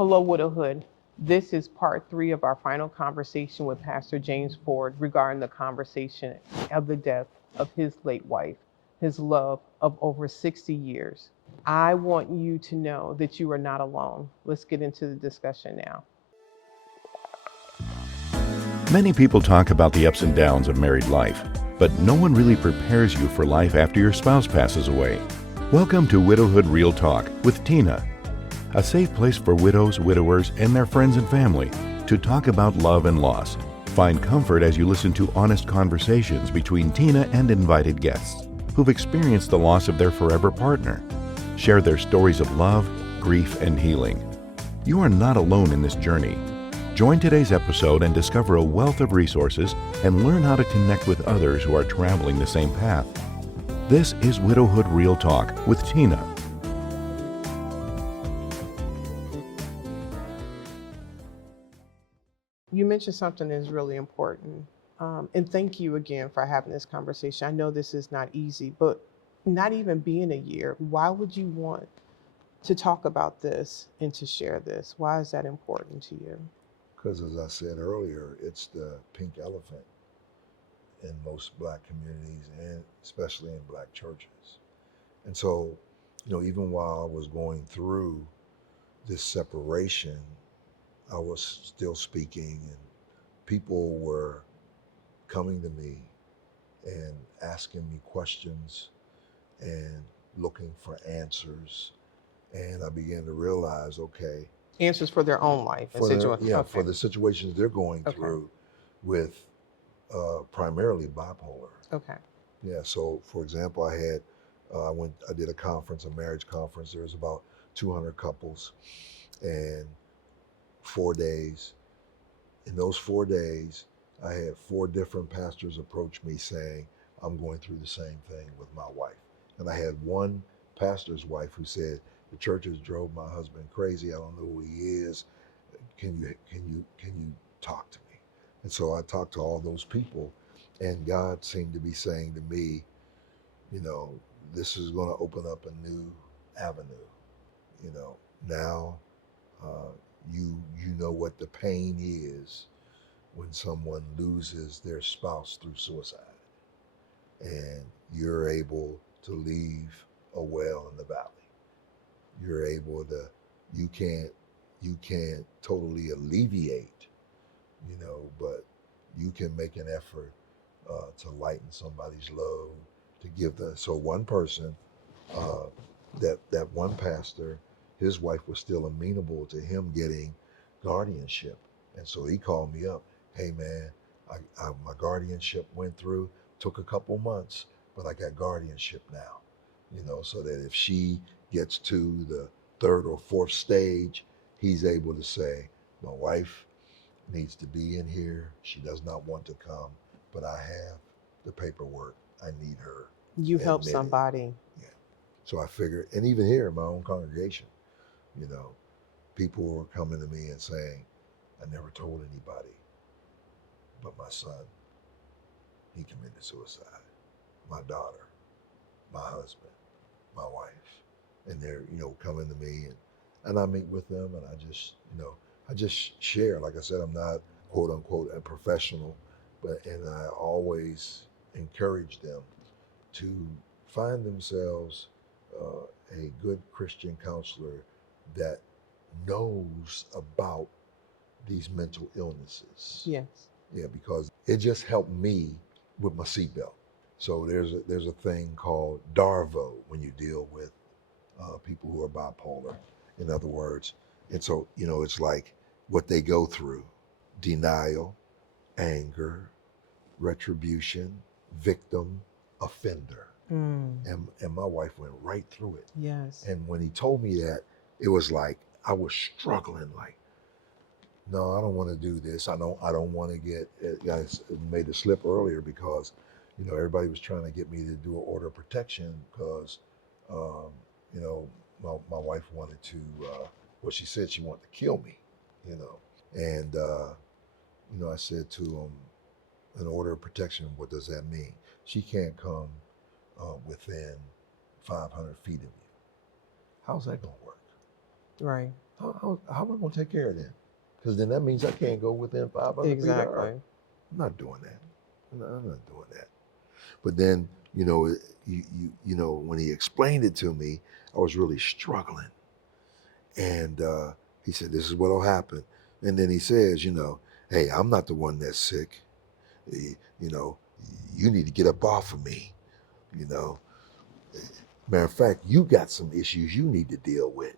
Hello, Widowhood. This is part 3 of our final conversation with Pastor James Ford regarding the conversation of the death of his late wife, his love of over 60 years. I want you to know that you are not alone. Let's get into the discussion now. Many people talk about the ups and downs of married life, but no one really prepares you for life after your spouse passes away. Welcome to Widowhood Real Talk with Tina, a safe place for widows, widowers, and their friends and family to talk about love and loss. Find comfort as you listen to honest conversations between Tina and invited guests who've experienced the loss of their forever partner. Share their stories of love, grief, and healing. You are not alone in this journey. Join today's episode and discover a wealth of resources and learn how to connect with others who are traveling the same path. This is Widowhood Real Talk with Tina. You mentioned something that is really important. And thank you again for having this conversation. I know this is not easy, but not even being a year, why would you want to talk about this and to share this? Why is that important to you? Because as I said earlier, it's the pink elephant in most Black communities and especially in Black churches. And so, even while I was going through this separation, I was still speaking and people were coming to me and asking me questions and looking for answers. And I began to realize, okay, Answers for their own life and for situation. Okay. for the situations they're going Okay. through with primarily bipolar. Okay. Yeah. So, for example, I did a conference, a marriage conference. There was about 200 couples, and 4 days. In those 4 days, I had 4 different pastors approach me saying, "I'm going through the same thing with my wife." And I had one pastor's wife who said, "The churches drove my husband crazy. I don't know who he is. Can you talk to me?" And so I talked to all those people, and God seemed to be saying to me, this is going to open up a new avenue. Now you know what the pain is when someone loses their spouse through suicide, and you're able to leave a well in the valley. You're able to, you can't totally alleviate, but you can make an effort to lighten somebody's load, to give them. So one person, that one pastor, his wife was still amenable to him getting guardianship. And so he called me up, "Hey man, my guardianship went through, took a couple months, but I got guardianship now, so that if she gets to the 3rd or 4th stage, he's able to say, my wife needs to be in here. She does not want to come, but I have the paperwork. I need her." You help admitted. somebody. Yeah. So I figured, and even here in my own congregation, people were coming to me and saying, "I never told anybody, but my son, he committed suicide. My daughter, my husband, my wife." And they're, coming to me, and I meet with them, and I just share. Like I said, I'm not quote unquote a professional, and I always encourage them to find themselves a good Christian counselor that knows about these mental illnesses. Yes. Yeah, because it just helped me with my seatbelt. So there's a thing called DARVO when you deal with people who are bipolar. In other words, and so it's like what they go through: denial, anger, retribution, victim, offender. And my wife went right through it. Yes. And when he told me that, it was like I was struggling. Like, no, I don't want to do this. I don't want to get. I made a slip earlier because, everybody was trying to get me to do an order of protection because, my wife wanted to. Well, she said she wanted to kill me, and I said to him, an order of protection. What does that mean? She can't come within 500 feet of you. How's that gonna work? Right. how am I going to take care of them? Because then that means I can't go within 500 feet of her. Exactly. I'm not doing that. I'm not doing that. But then, you know, you know, when he explained it to me, I was really struggling. And he said, this is what'll happen. And then he says, you know, hey, I'm not the one that's sick. You know, you need to get up off of me. You know, matter of fact, you got some issues you need to deal with.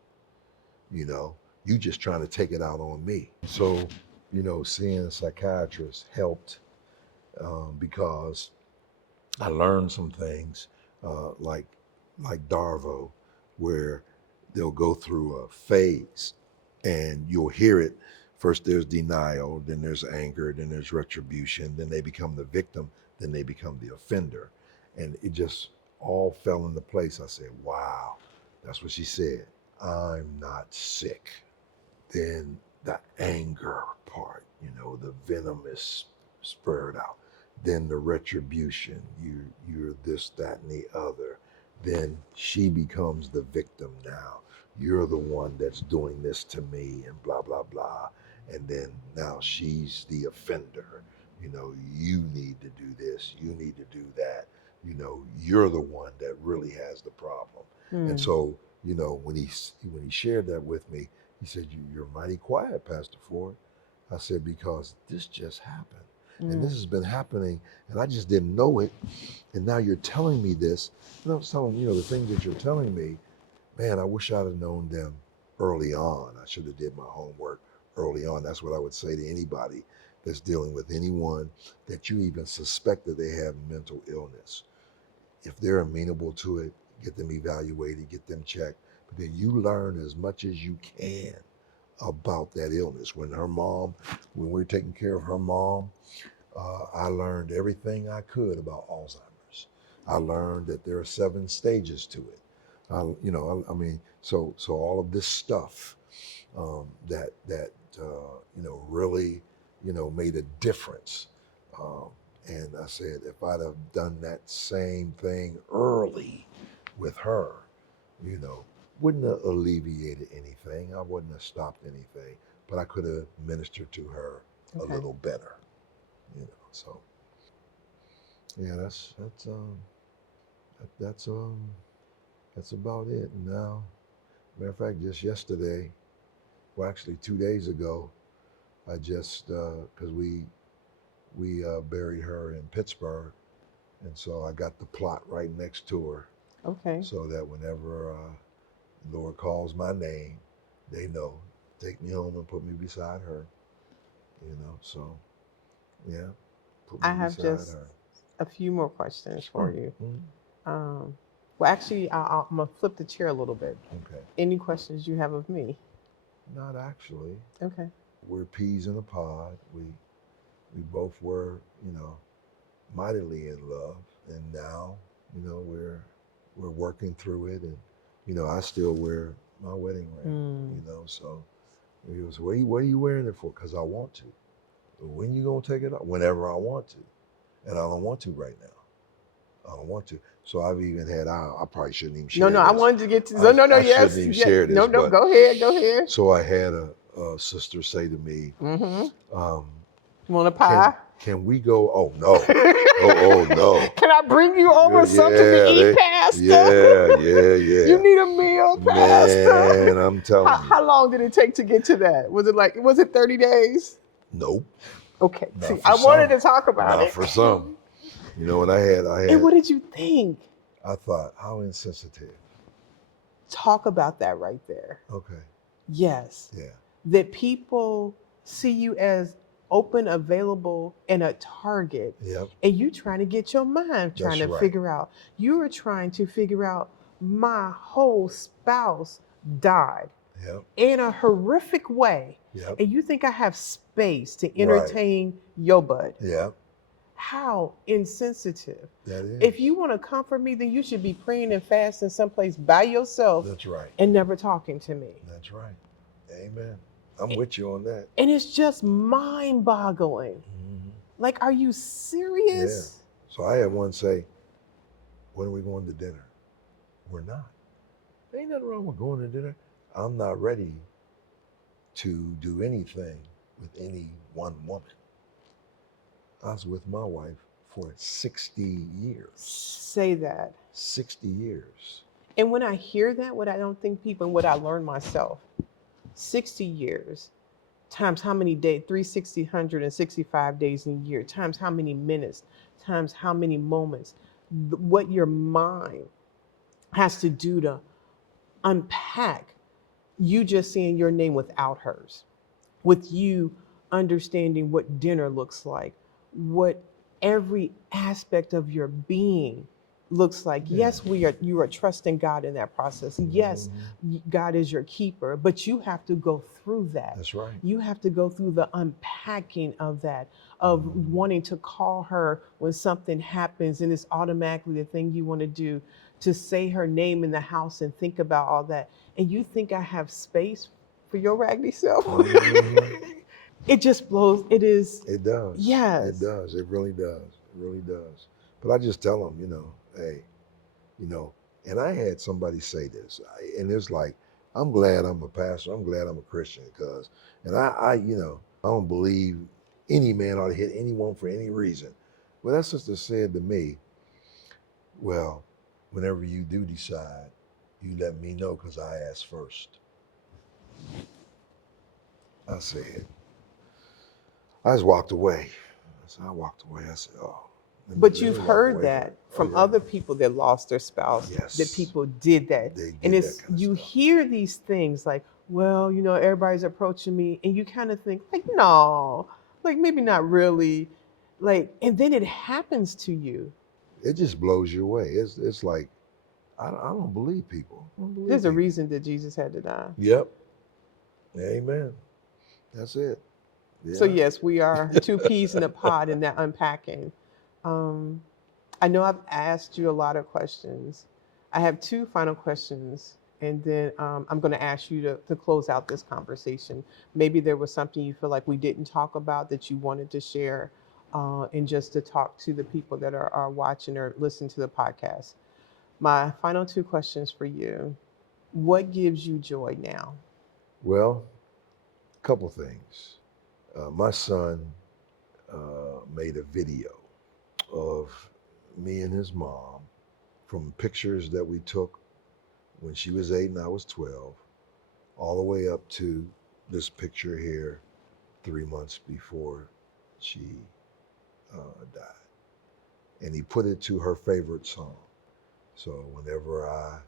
You know, you just trying to take it out on me. So, you know, seeing a psychiatrist helped because I learned some things like Darvo, where they'll go through a phase and you'll hear it. First there's denial, then there's anger, then there's retribution, then they become the victim, then they become the offender. And it just all fell into place. I said, wow, that's what she said. I'm not sick. Then the anger part, you know, the venom is spurred out. Then the retribution, you're this, that, and the other. Then she becomes the victim now. You're the one that's doing this to me and blah, blah, blah. And then now she's the offender. You know, you need to do this, you need to do that. You know, you're the one that really has the problem. And so, you know, when he shared that with me, he said, you're mighty quiet, Pastor Ford. I said, because this just happened. And this has been happening, and I just didn't know it. And now you're telling me this. And I was telling, you know, the things that you're telling me, man, I wish I'd have known them early on. I should have did my homework early on. That's what I would say to anybody that's dealing with anyone that you even suspect that they have mental illness. If they're amenable to it, get them evaluated, get them checked. But then you learn as much as you can about that illness. When we're taking care of her mom, I learned everything I could about Alzheimer's. I learned that there are 7 stages to it. I mean, so all of this stuff that you know, really, you know, made a difference. And I said, if I'd have done that same thing early with her, you know, wouldn't have alleviated anything. I wouldn't have stopped anything, but I could have ministered to her a little better, you know. So, yeah, that's about it. Now, matter of fact, just yesterday, well, actually 2 days ago, I just because we buried her in Pittsburgh, and so I got the plot right next to her. Okay. So that whenever the Lord calls my name, they know, take me home and put me beside her. You know, so yeah, put me I have beside just her. a few more questions for you. Mm-hmm. Well, actually, I'm going to flip the chair a little bit. Okay. Any questions you have of me? Not actually. Okay. We're peas in a pod. We both were, you know, mightily in love, and now, you know, we're working through it, and you know, I still wear my wedding ring. You know, so he goes, what are you wearing it for? Because I want to. When you gonna take it off? Whenever I want to, and I don't want to right now. I don't want to. So I've even had, I probably shouldn't even share No, this. I wanted to get to, I yes. shouldn't even share this, No, but go ahead. so I had a sister say to me, You want a pie? can we go? Oh no. Oh no. Can I bring you over something to eat, Pastor? Yeah. You need a meal, Pastor. Man, I'm telling you. How long did it take to get to that? Was it 30 days? Nope. Okay. Not See, for I wanted some. to talk about Not it. for some. You know, and I had. And what did you think? I thought, how insensitive. Talk about that right there. Okay. Yes. Yeah. That people see you as open, available, and a target. Yep. And you trying to get your mind trying That's to right. figure out. You were trying to figure out, my whole spouse died. Yep. In a horrific way. Yep. And you think I have space to entertain your butt. Yep. How insensitive. That is. If you want to comfort me, then you should be praying and fasting someplace by yourself. That's right. And never talking to me. That's right. Amen. I'm with you on that. And it's just mind-boggling. Mm-hmm. Like, are you serious? Yeah. So I had one say, when are we going to dinner? We're not. Ain't nothing wrong with going to dinner. I'm not ready to do anything with any one woman. I was with my wife for 60 years. Say that. 60 years. And when I hear that, what I don't think people, and what I learned myself, 60 years times how many days, 360, 165 days in a year, times how many minutes, times how many moments, what your mind has to do to unpack you just seeing your name without hers, with you understanding what dinner looks like, what every aspect of your being looks like. Yeah. Yes, you are trusting God in that process. Yes, God is your keeper, but you have to go through that. That's right. You have to go through the unpacking of that, of wanting to call her when something happens and it's automatically the thing you want to do, to say her name in the house and think about all that. And you think I have space for your raggedy self? It just blows. It is. It does. Yes. It does. It really does. It really does. But I just tell them, hey, and I had somebody say this, and it's like, I'm glad I'm a pastor. I'm glad I'm a Christian and I don't believe any man ought to hit anyone for any reason. Well, that sister said to me, well, whenever you do decide, you let me know because I asked first. I said, I just walked away. I walked away. I said, oh. But you've heard that from other people that lost their spouse, Yes. that people did that. They did and it's that kind of you stuff. hear these things like, well, everybody's approaching me, and you kind of think like, no, like maybe not really, like, and then it happens to you. It just blows you away. It's like, I don't believe people. There's a reason that Jesus had to die. Yep. Amen. That's it. Yeah. So yes, we are two peas in a pod in that unpacking. I know I've asked you a lot of questions. I have two final questions, and then I'm going to ask you to close out this conversation. Maybe there was something you feel like we didn't talk about that you wanted to share, and just to talk to the people that are watching or listening to the podcast. My final two questions for you. What gives you joy now? Well, a couple things. My son made a video of me and his mom from pictures that we took when she was 8 and I was 12, all the way up to this picture here 3 months before she died. And he put it to her favorite song. So whenever I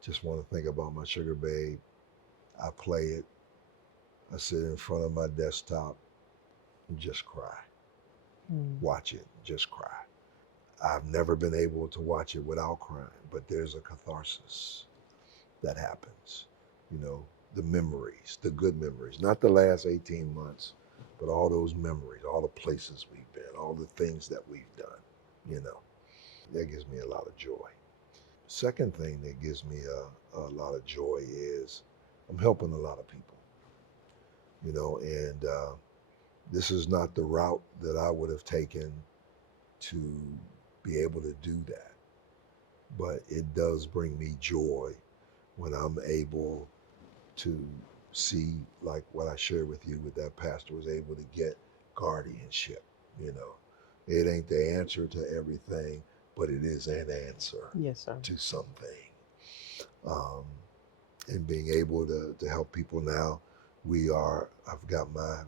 just want to think about my sugar babe, I play it. I sit in front of my desktop and just cry. Watch it, just cry. I've never been able to watch it without crying, but there's a catharsis that happens. The memories, the good memories, not the last 18 months, but all those memories, all the places we've been, all the things that we've done, that gives me a lot of joy. Second thing that gives me a lot of joy is I'm helping a lot of people, and this is not the route that I would have taken to be able to do that. But it does bring me joy when I'm able to see, like what I shared with you, with that pastor was able to get guardianship. It ain't the answer to everything, but it is an answer. Yes, sir. To something. And being able to help people now, I've got my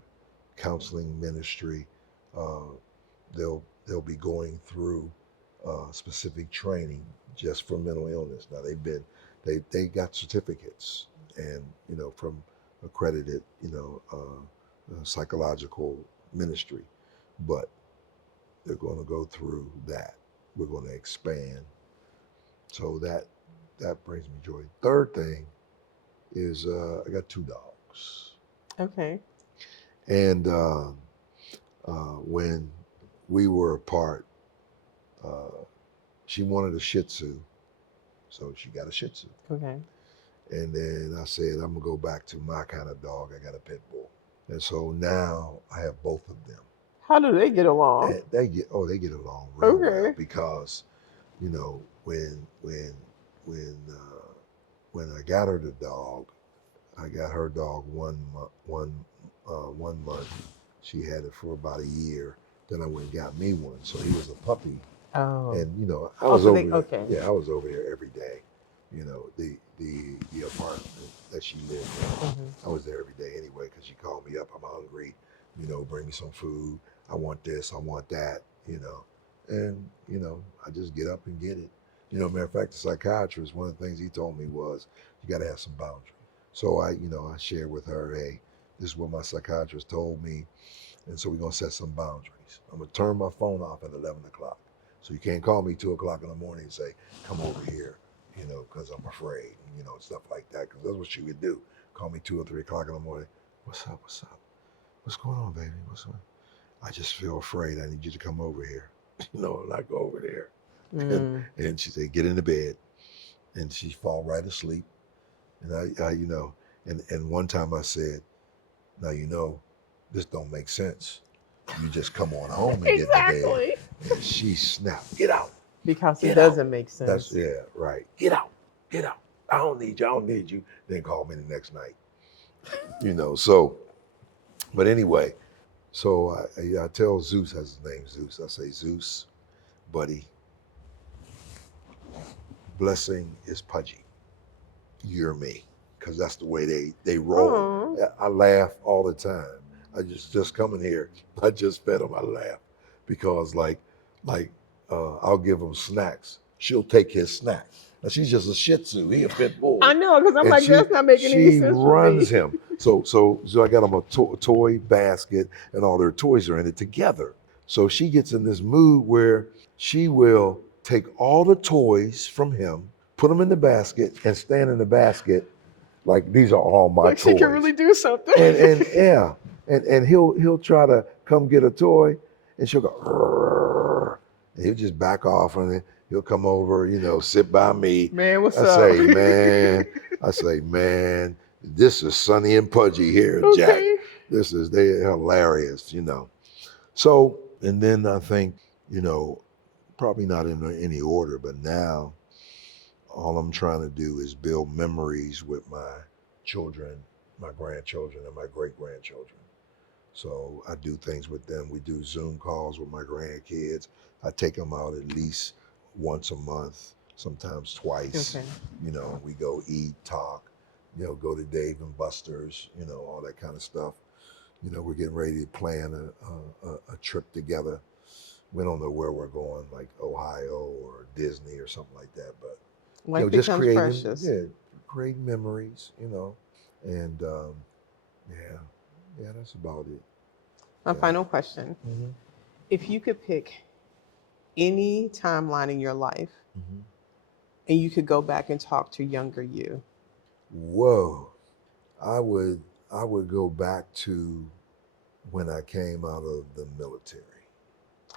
counseling ministry. They'll be going through specific training just for mental illness. Now they got certificates and from accredited psychological ministry, but they're going to go through that. We're going to expand, so that brings me joy. Third thing is I got 2 dogs. Okay. And when we were apart, she wanted a Shih Tzu, so she got a Shih Tzu. Okay. And then I said, I'm gonna go back to my kind of dog. I got a pit bull, and so now I have both of them. How do they get along? And they get along real well, because when I got her the dog, I got her dog 1 month. She had it for about a year. Then I went and got me one. So he was a puppy. Oh. And you know, I Oh, was so over they, there. okay. Yeah, I was over there every day. You know, the apartment that she lived in. Mm-hmm. I was there every day anyway because she called me up. I'm hungry. You know, bring me some food. I want this. I want that. You know, and you know, I just get up and get it. You know, matter of fact, the psychiatrist, one of the things he told me was you got to have some boundaries. So I, you know, I shared with her, hey, this is what my psychiatrist told me, and so we're gonna set some boundaries. I'm gonna turn my phone off at 11 o'clock. So you can't call me 2 o'clock in the morning and say, come over here, you know, because I'm afraid, you know, stuff like that. Because that's what she would do. Call me 2 or 3 o'clock in the morning. What's up? What's up? What's going on, baby? What's going on? I just feel afraid. I need you to come over here. You know, and I go over there. And she said, get in the bed. And she fall right asleep. And I you know, and one time I said, now, you know, this don't make sense. You just come on home and get in the bed. And she snapped, get out. Because it Get doesn't out. make sense. That's, yeah, right. Get out. Get out. I don't need you. I don't need you. Then call me the next night. You know, so, but anyway, so I tell Zeus, has his name Zeus. I say, Zeus, buddy, blessing is pudgy. You're me. Because that's the way they roll. Aww. I laugh all the time. I just coming here. I just fed him. I laugh because I'll give him snacks. She'll take his snack. Now she's just a Shih Tzu. He a pit bull. I know, because I'm And like, that's not making any she sense runs for me. him. So I got him a toy basket, and all their toys are in it together. So she gets in this mood where she will take all the toys from him, put them in the basket, and stand in the basket like these are all my Like toys. she can really do something. And yeah, and he'll try to come get a toy, and she'll go, "Rrr," and he'll just back off, and then he'll come over, you know, sit by me. Man, what's I up? say, man, this is Sonny and Pudgy here, Jack. Okay. They're hilarious, you know. So, and then I think, you know, probably not in any order, but now all I'm trying to do is build memories with my children, my grandchildren, and my great grandchildren. So I do things with them. We do Zoom calls with my grandkids. I take them out at least once a month, sometimes twice. Okay. You know, we go eat, talk, you know, go to Dave and Buster's, you know, all that kind of stuff. You know, we're getting ready to plan a trip together. We don't know where we're going, like Ohio or Disney or something like that, but Life you know, just becomes precious. creating memories, you know, and yeah, that's about it. My final question. Mm-hmm. If you could pick any timeline in your life Mm-hmm. and you could go back and talk to younger you, Whoa, I would go back to when I came out of the military.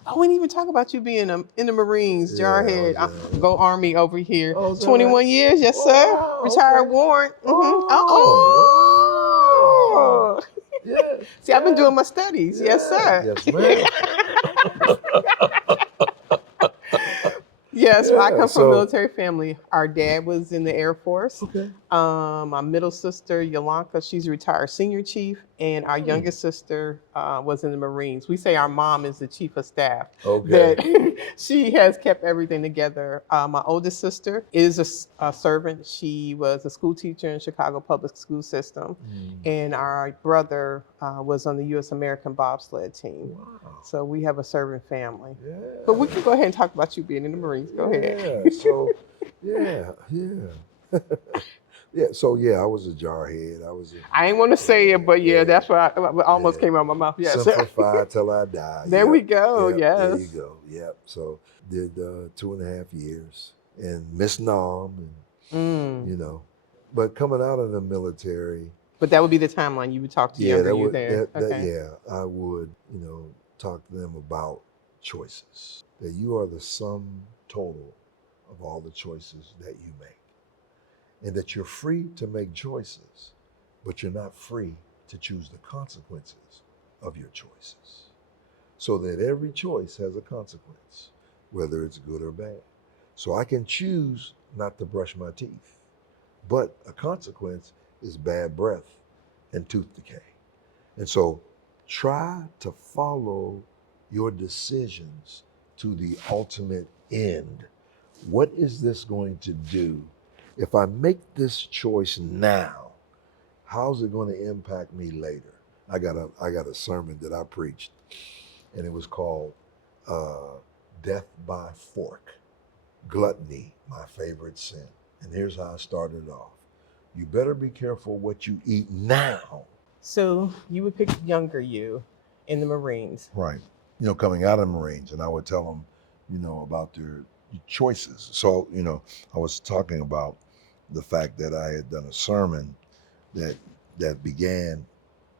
oh, we didn't even talk about you being in the Marines, Jarhead. Go Army over here. Oh, is that 21 right? years, yes, sir. Oh, Retired okay. warrant. Oh, yeah. See, I've been doing my studies. Yes, sir. Yes, ma'am. Yes, I come from so- a military family. Our dad was in the Air Force. Okay. My middle sister, Yolanka, she's a retired senior chief, and our youngest sister was in the Marines. We say our mom is the chief of staff. Okay. That she has kept everything together. My oldest sister is a servant. She was a school teacher in Chicago public school system, and our brother was on the U.S. American bobsled team. Wow. So we have a servant family. Yeah. But we can go ahead and talk about you being in the Marines. Go ahead. Yeah. So, yeah. Yeah. So yeah, I was a jarhead. I ain't want to say it, but Yeah. that's what almost came out of my mouth. Yes. Simplify till I die. There we go. Yep, Yes. There you go. Yep. So did 2.5 years and Miss Nom, and you know, but coming out of the military. But that would be the timeline you would talk to younger you there. I would, you know, talk to them about choices. That you are the sum total of all the choices that you make. And that you're free to make choices, but you're not free to choose the consequences of your choices. So that every choice has a consequence, whether it's good or bad. So I can choose not to brush my teeth, but a consequence is bad breath and tooth decay. And so try to follow your decisions to the ultimate end. What is this going to do? If I make this choice now, how's it going to impact me later? I got a sermon that I preached, and it was called Death by Fork. Gluttony, my favorite sin. And here's how I started off. You better be careful what you eat now. So you would pick younger you in the Marines. Right. Coming out of the Marines, and I would tell them, about their choices. So, I was talking about the fact that I had done a sermon that began,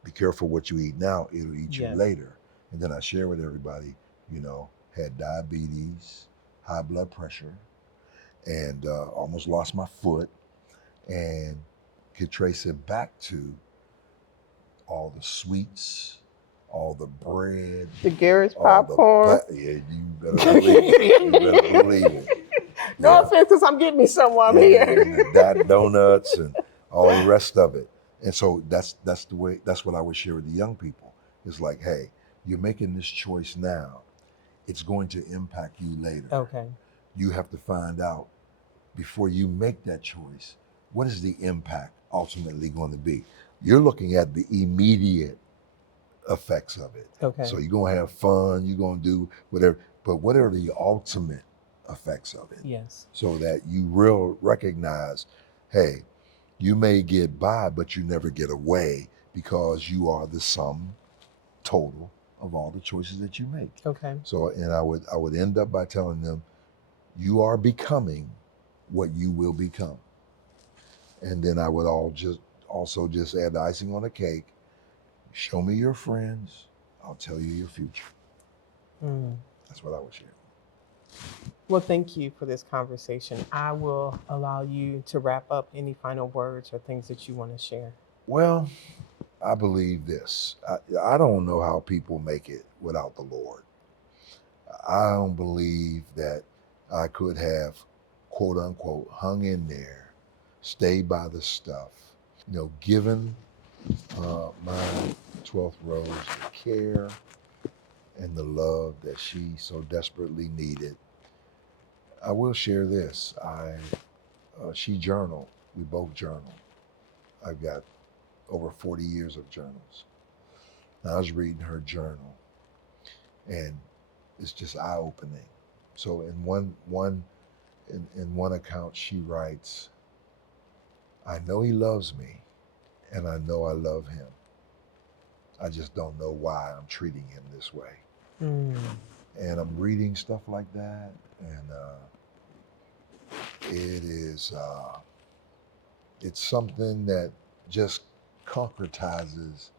be careful what you eat now, it'll eat you Yes. later. And then I share with everybody, had diabetes, high blood pressure, and almost lost my foot, and could trace it back to all the sweets, all the bread, The Garrett's all popcorn. yeah, you better believe it. You better believe it. No Yeah. offense, because I'm getting me some while I'm And here. the donuts and all the rest of it. And so that's what I would share with the young people. It's like, hey, you're making this choice now. It's going to impact you later. Okay. You have to find out before you make that choice, what is the impact ultimately going to be? You're looking at the immediate effects of it. Okay. So you're going to have fun, you're going to do whatever, but what are the ultimate effects of it? Yes. So that you recognize, hey, you may get by, but you never get away, because you are the sum total of all the choices that you make. Okay. So, and I would end up by telling them, you are becoming what you will become. And then I would also just add the icing on the cake. Show me your friends, I'll tell you your future. That's what I would share. Well, thank you for this conversation. I will allow you to wrap up any final words or things that you want to share. Well, I believe this. I don't know how people make it without the Lord. I don't believe that I could have, quote unquote, hung in there, stayed by the stuff, given my 12th Rose the care and the love that she so desperately needed. I will share this. She journaled. We both journal. I've got over 40 years of journals. And I was reading her journal, and it's just eye-opening. So in one account, she writes, I know he loves me, and I know I love him. I just don't know why I'm treating him this way. And I'm reading stuff like that, and it's something that just concretizes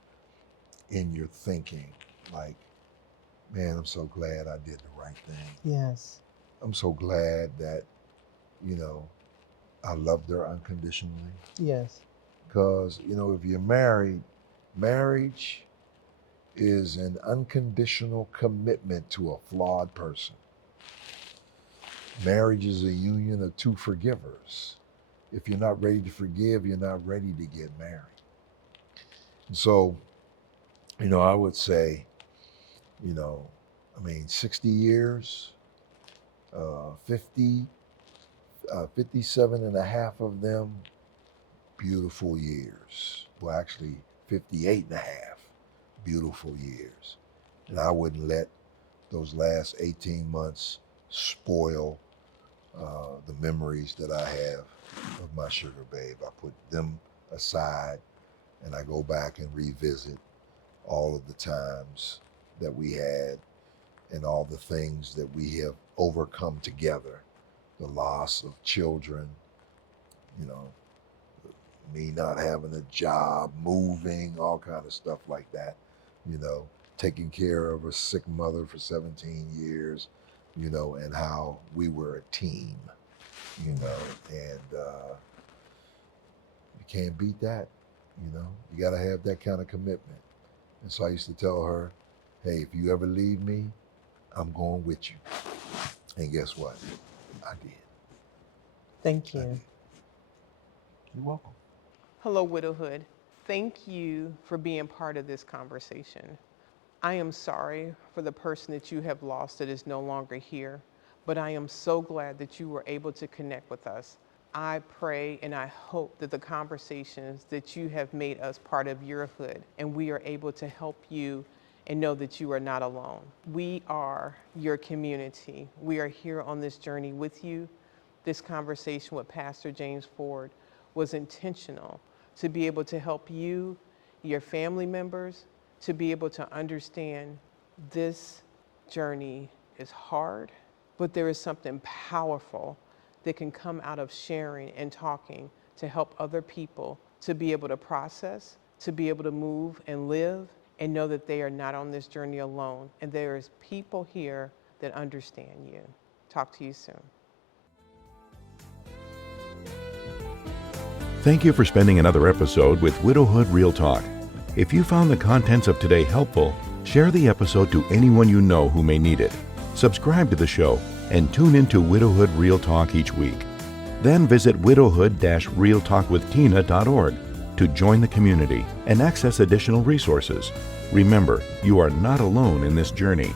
in your thinking. Like, man, I'm so glad I did the right thing. Yes. I'm so glad that, I loved her unconditionally. Yes. Because, if you're married, marriage is an unconditional commitment to a flawed person. Marriage is a union of two forgivers. If you're not ready to forgive, you're not ready to get married. And so, I would say, 60 years, 57 and a half of them, beautiful years. Well, actually 58 and a half beautiful years. And I wouldn't let those last 18 months spoil the memories that I have of my sugar babe. I put them aside, and I go back and revisit all of the times that we had and all the things that we have overcome together. The loss of children, me not having a job, moving, all kind of stuff like that, taking care of a sick mother for 17 years, and how we were a team, and you can't beat that, you got to have that kind of commitment. And so I used to tell her, hey, if you ever leave me, I'm going with you. And guess what? I did. Thank I you. did. You're welcome. Hello, Widowhood. Thank you for being part of this conversation. I am sorry for the person that you have lost that is no longer here, but I am so glad that you were able to connect with us. I pray and I hope that the conversations that you have made us part of your hood, and we are able to help you and know that you are not alone. We are your community. We are here on this journey with you. This conversation with Pastor James Ford was intentional to be able to help you, your family members, to be able to understand this journey is hard, but there is something powerful that can come out of sharing and talking to help other people to be able to process, to be able to move and live and know that they are not on this journey alone. And there is people here that understand you. Talk to you soon. Thank you for spending another episode with Widowhood Real Talk. If you found the contents of today helpful, share the episode to anyone you know who may need it. Subscribe to the show and tune into Widowhood Real Talk each week. Then visit widowhood-realtalkwithtina.org to join the community and access additional resources. Remember, you are not alone in this journey.